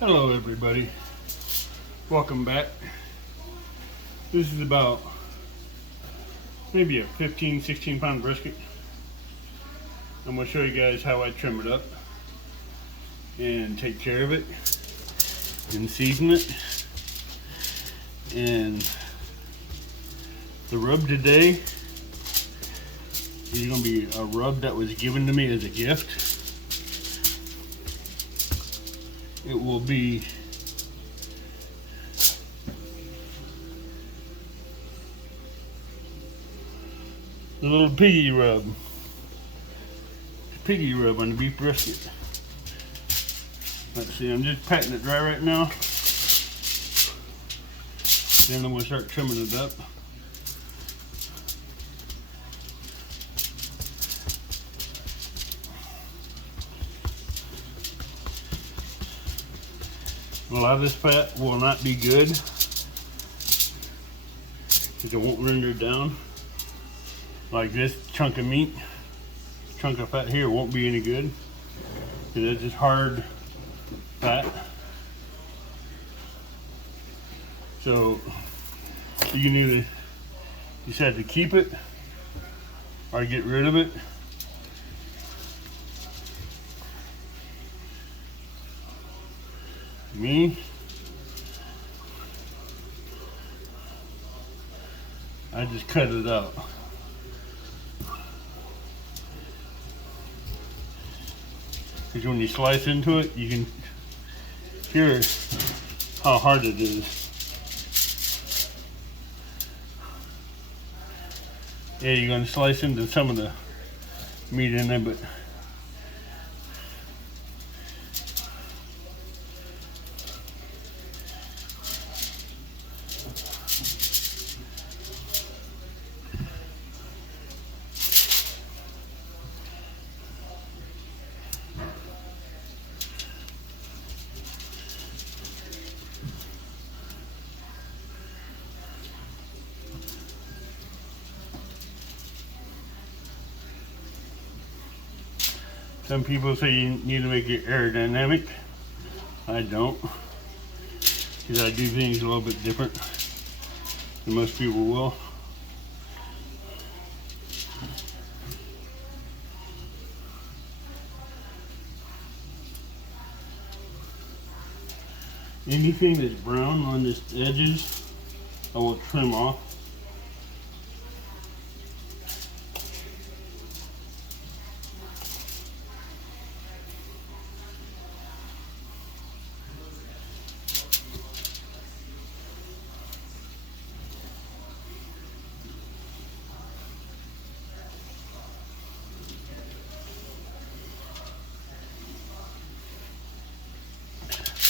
Hello everybody, welcome back. This is about maybe a 15-16 pound brisket. I'm going to show you guys how I trim it up and take care of it and season it. And the rub today is going to be a rub that was given to me as a gift. It will be the little piggy rub. Piggy rub on the beef brisket. Let's see, I'm just patting it dry right now. Then I'm going to start trimming it up. A lot of this fat will not be good because it won't render down. Like this chunk of meat, chunk of fat here won't be any good because it's just hard fat. So you can either decide to keep it or get rid of it. Me, I just cut it out. Because when you slice into it, you can hear how hard it is. Yeah, you're going to slice into some of the meat in there, but some people say you need to make it aerodynamic. I don't, because I do things a little bit different than most people will. Anything that's brown on the edges, I will trim off.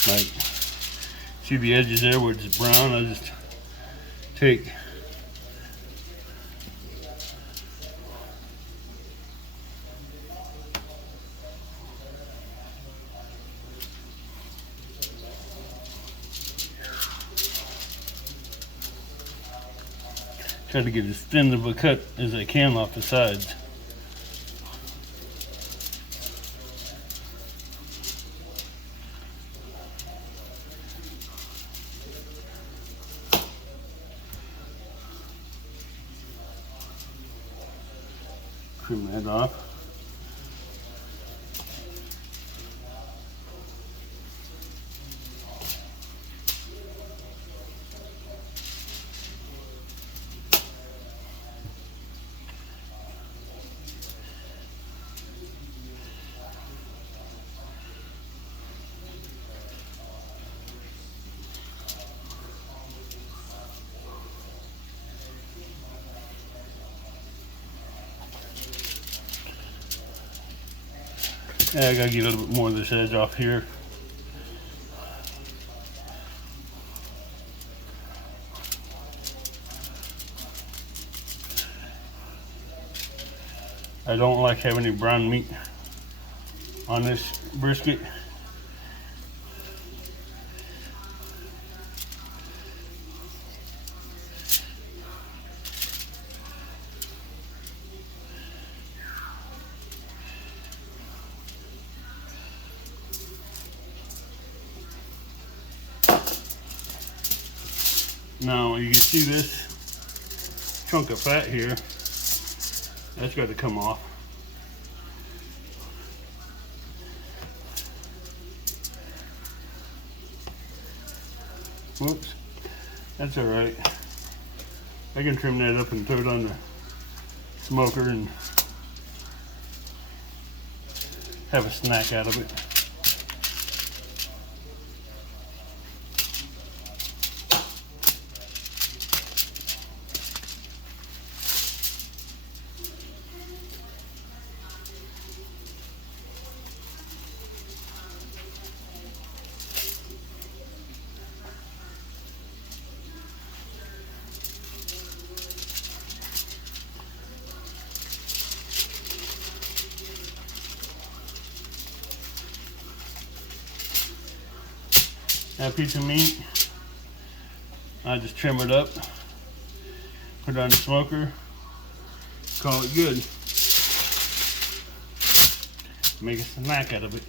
Like, see the edges there where it's brown? I just take try to get as thin of a cut as I can off the sides. Trim that off. Yeah, I gotta get a little bit more of this edge off here. I don't like having any brown meat on this brisket. Now you can see this chunk of fat here. That's got to come off. Whoops, that's all right. I can trim that up and throw it on the smoker and have a snack out of it. That piece of meat, I just trim it up, put it on the smoker, call it good. Make a snack out of it.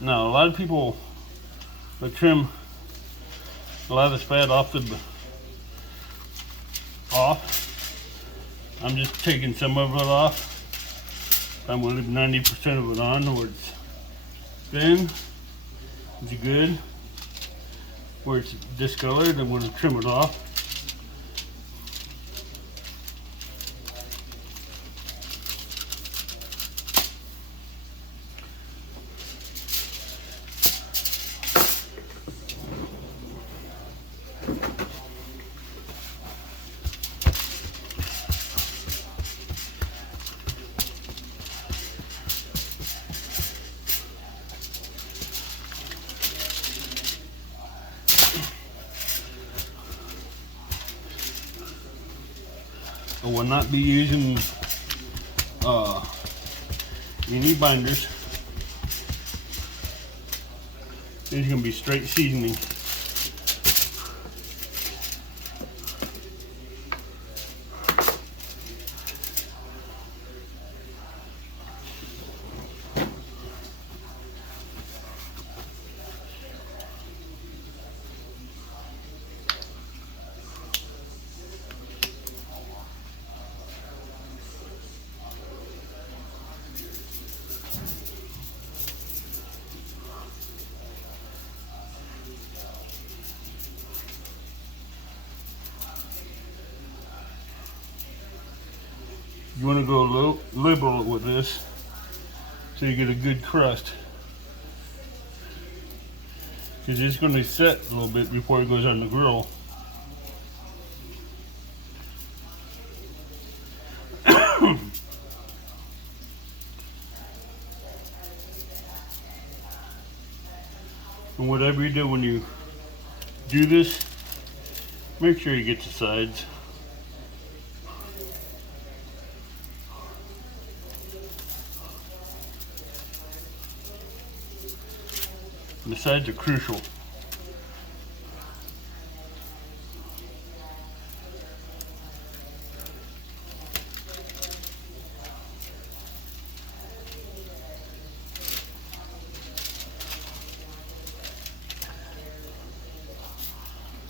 Now, a lot of people will trim a lot of this fat off. I'm just taking some of it off. I'm going to leave 90% of it on where it's thin, it's good. Where it's discolored, I'm going to trim it off. I will not be using any binders. These are going to be straight seasoning. You want to go liberal with this so you get a good crust, because it's going to set a little bit before it goes on the grill. And whatever you do when you do this, make sure you get the sides. The sides are crucial.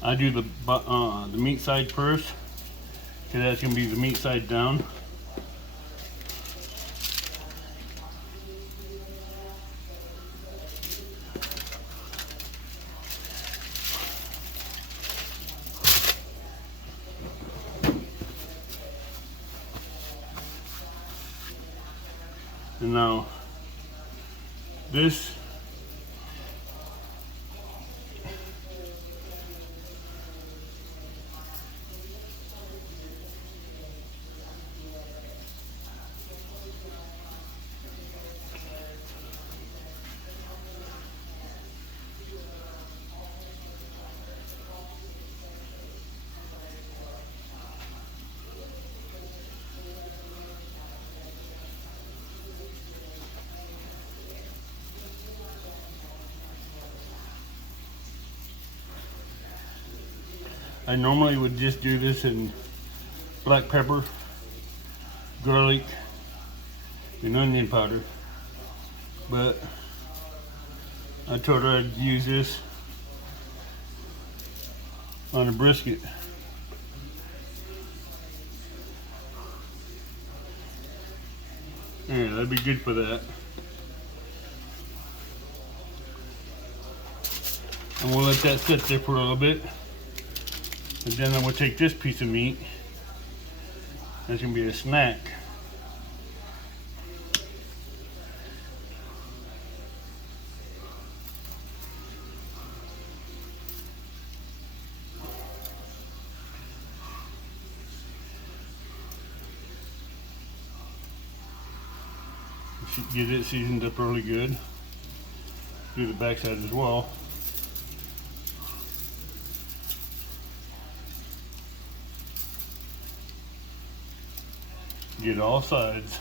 I do the meat side first, because that's going to be the meat side down. And now this I normally would just do this in black pepper, garlic, and onion powder, but I told her I'd use this on a brisket. Yeah, that'd be good for that. And we'll let that sit there for a little bit. And then I'm gonna take this piece of meat. That's gonna be a snack. Get it seasoned up really good. Do the backside as well. Get all sides.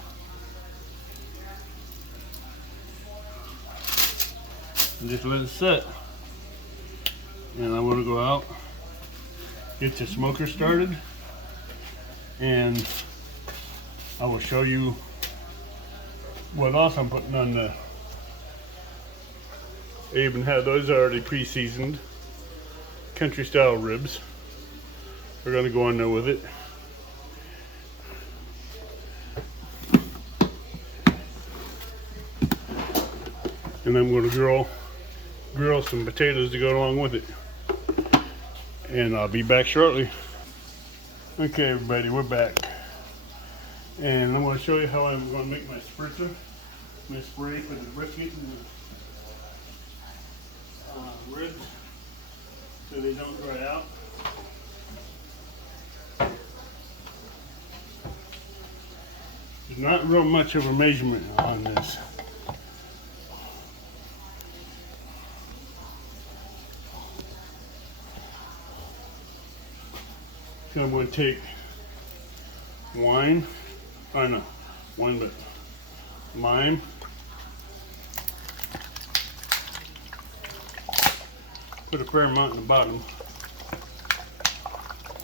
And just let it set. And I want to go out, get the smoker started, and I will show you what else I'm putting on the. I even have those already pre-seasoned country style ribs. We're going to go on there with it. And I'm going to grill some potatoes to go along with it. And I'll be back shortly. Okay everybody, we're back. And I'm going to show you how I'm going to make my spritzer. My spray for the brisket and the ribs so they don't dry out. There's not real much of a measurement on this. So I'm going to take lime, but lime, put a fair amount in the bottom,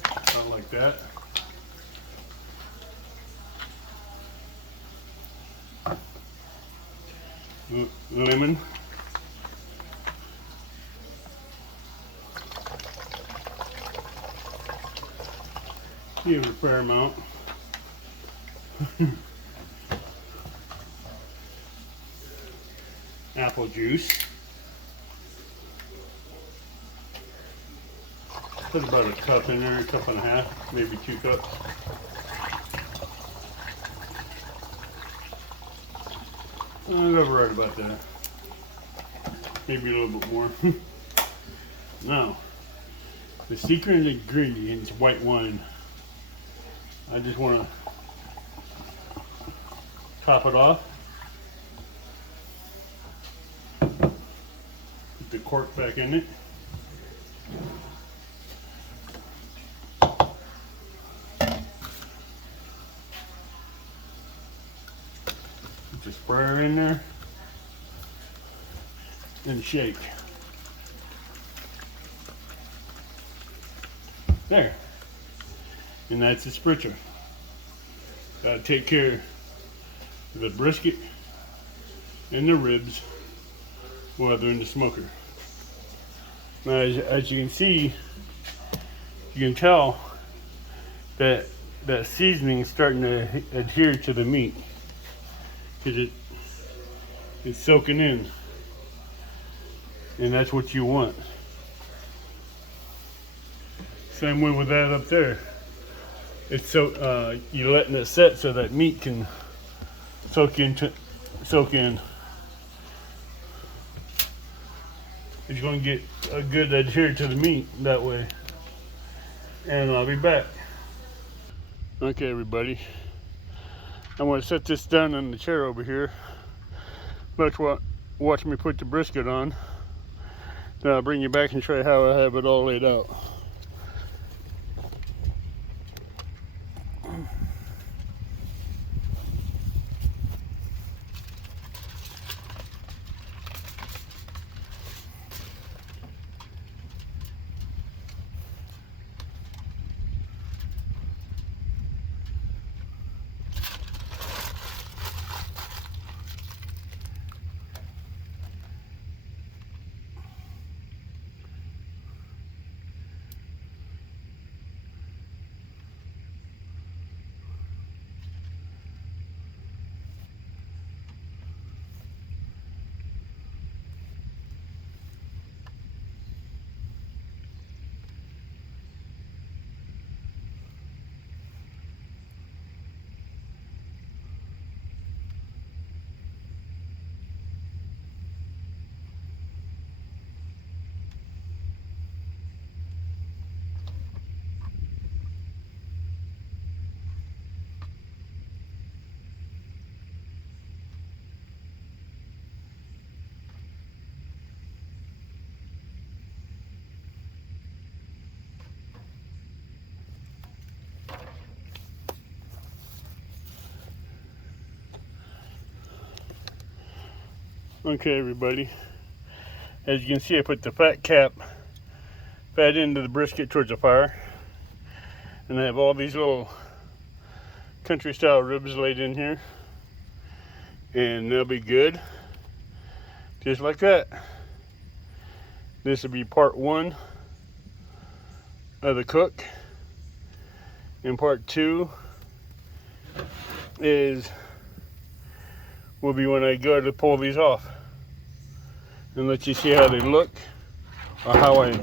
about like that. Lemon. Give it a fair amount. Apple juice. Put about a cup in there, a cup and a half, maybe 2 cups. I'm right about that. Maybe a little bit more. Now, the secret ingredient is white wine. I just want to top it off. Put the cork back in it. Put the sprayer in there and shake. There. And that's the spritzer. Gotta take care of the brisket and the ribs while they're in the smoker. Now, as you can see, you can tell that that seasoning is starting to adhere to the meat because it's soaking in, and that's what you want. Same way with that up there. It's so you're letting it set so that meat can soak in. It's going to get a good adhere to the meat that way. And I'll be back. Okay, everybody. I'm going to set this down on the chair over here. Watch me put the brisket on. Then I'll bring you back and show you how I have it all laid out. Okay, everybody, as you can see, I put the fat end of the brisket towards the fire, and I have all these little country style ribs laid in here, and they'll be good just like that. This will be part 1 of the cook, and part 2 will be when I go to pull these off and let you see how they look, or how I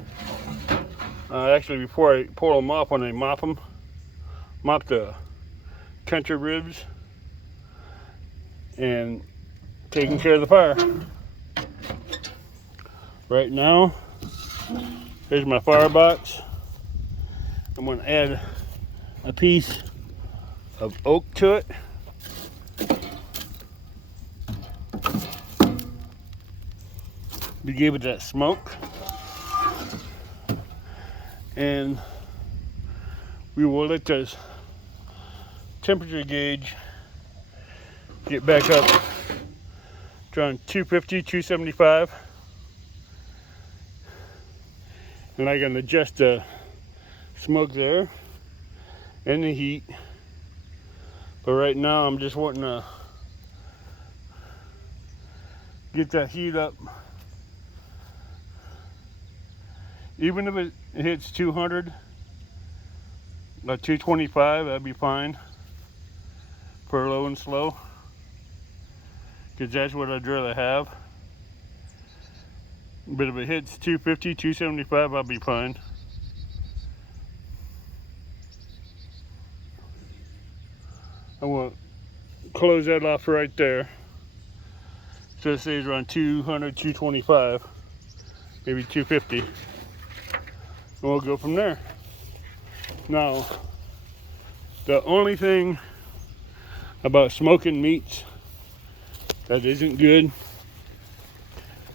actually, before I pull them off, when I mop the country ribs and taking care of the fire. Right now, here's my firebox. I'm going to add a piece of oak to it. To give it that smoke. And we will let this temperature gauge get back up to around 250, 275. And I can adjust the smoke there and the heat. But right now I'm just wanting to get that heat up. Even if it hits 200, like 225, that'd be fine for low and slow, because that's what I'd rather have. But if it hits 250, 275, I'll be fine. I will close that off right there. So it stays around 200, 225, maybe 250. And we'll go from there. Now, the only thing about smoking meats that isn't good,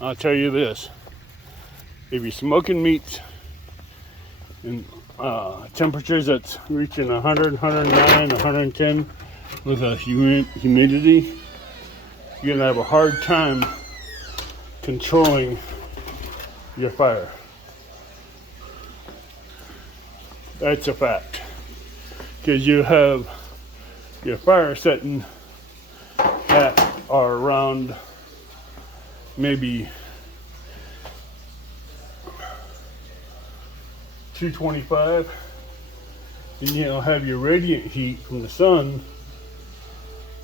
I'll tell you this. If you're smoking meats in temperatures that's reaching 100, 109, 110 with a humidity, you're gonna have a hard time controlling your fire. That's a fact, because you have your fire setting at or around maybe 225, and you'll have your radiant heat from the sun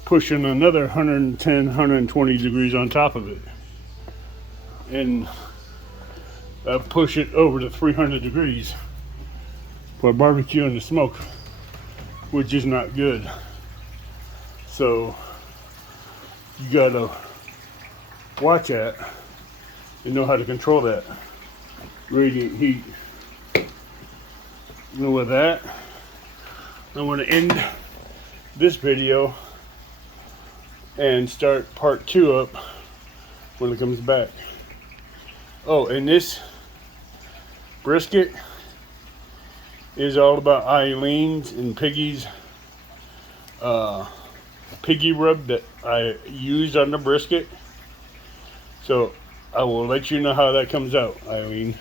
pushing another 110, 120 degrees on top of it, and push it over to 300 degrees for barbecue and the smoke, which is not good. So you gotta watch that and know how to control that radiant heat. And with that, I'm going to end this video and start part 2 up when it comes back. Oh, and this brisket is all about alynes and piggies. Piggie rub that I used on the brisket. So I will let you know how that comes out, Eileen.